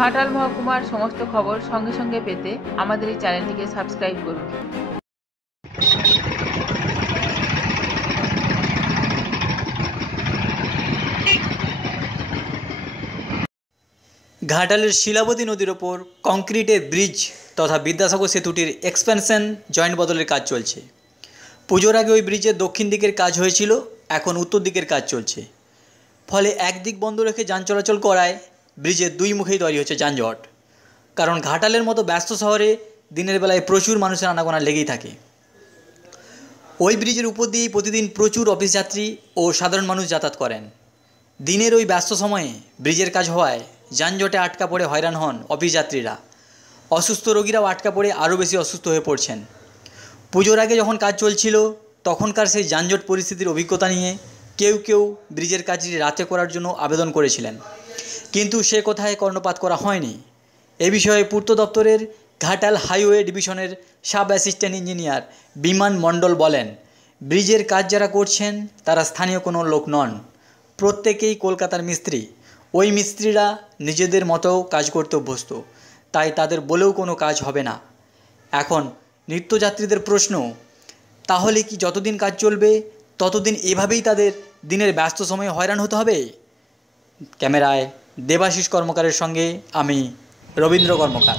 ঘাটাল মহকুমার সমস্ত খবর সঙ্গে সঙ্গে পেতে আমাদের এই চ্যানেলটিকে সাবস্ক্রাইব করুন। ঘাটালের শিলাবতী নদীর ওপর কংক্রিটের ব্রিজ তথা বিদ্যাসাগর সেতুটির এক্সপেনশন জয়েন্ট বদলের কাজ চলছে। পুজোর আগে ওই ব্রিজের দক্ষিণ দিকের কাজ হয়েছিল, এখন উত্তর দিকের কাজ চলছে। ফলে একদিক বন্ধ রেখে যান চলাচল করায় ব্রিজের দুই মুখেই তৈরি হচ্ছে যানজট। কারণ ঘাটালের মতো ব্যস্ত শহরে দিনের বেলায় প্রচুর মানুষের আনাগোনা লেগেই থাকে। ওই ব্রিজের উপর দিয়েই প্রতিদিন প্রচুর অফিস যাত্রী ও সাধারণ মানুষ যাতায়াত করেন। দিনের ওই ব্যস্ত সময়ে ব্রিজের কাজ হওয়ায় যানজটে আটকা পড়ে হয়রান হন অফিস যাত্রীরা। অসুস্থ রোগীরাও আটকা পড়ে আরও বেশি অসুস্থ হয়ে পড়ছেন। পুজোর আগে যখন কাজ চলছিল তখনকার সেই যানজট পরিস্থিতির অভিজ্ঞতা নিয়ে কেউ কেউ ব্রিজের কাজটি রাতে করার জন্য আবেদন করেছিলেন, কিন্তু সে কথায় কর্ণপাত করা হয়নি। এ বিষয়ে পূর্ত দপ্তরের ঘাটাল হাইওয়ে ডিভিশনের সাব অ্যাসিস্ট্যান্ট ইঞ্জিনিয়ার বিমান মণ্ডল বলেন, ব্রিজের কাজ যারা করছেন তারা স্থানীয় কোনো লোক নন, প্রত্যেকেই কলকাতার মিস্ত্রি। ওই মিস্ত্রিরা নিজেদের মতো কাজ করতে অভ্যস্ত, তাই তাদের বলেও কোনো কাজ হবে না। এখন নিত্যযাত্রীদের প্রশ্ন, তাহলে কি যতদিন কাজ চলবে ততদিন এভাবেই তাদের দিনের ব্যস্ত সময়ে হয়রান হতে হবে? ক্যামেরায় দেবাশিস কর্মকারের সঙ্গে আমি রবীন্দ্র কর্মকার।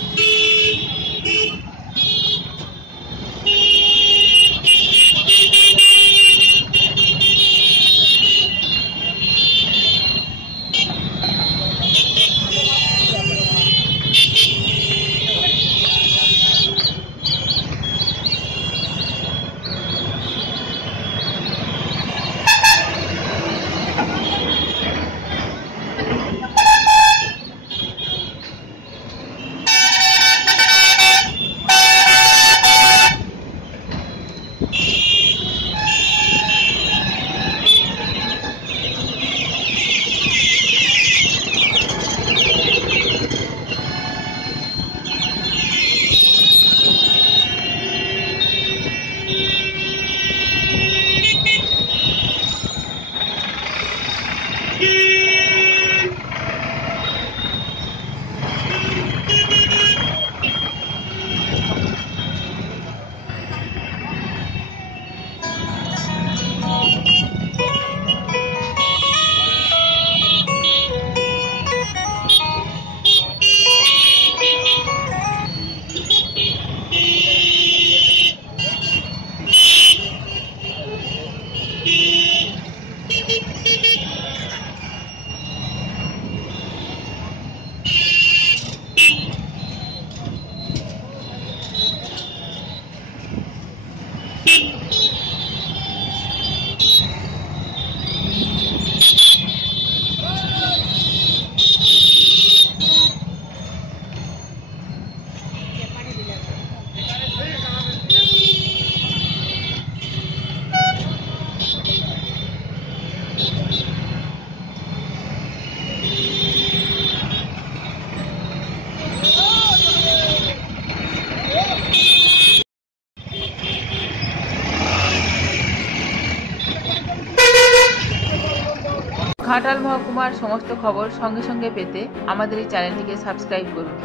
ঘাটাল মহকুমার সমস্ত খবর সঙ্গে সঙ্গে পেতে আমাদের এই চ্যানেলটিকে সাবস্ক্রাইব করুন।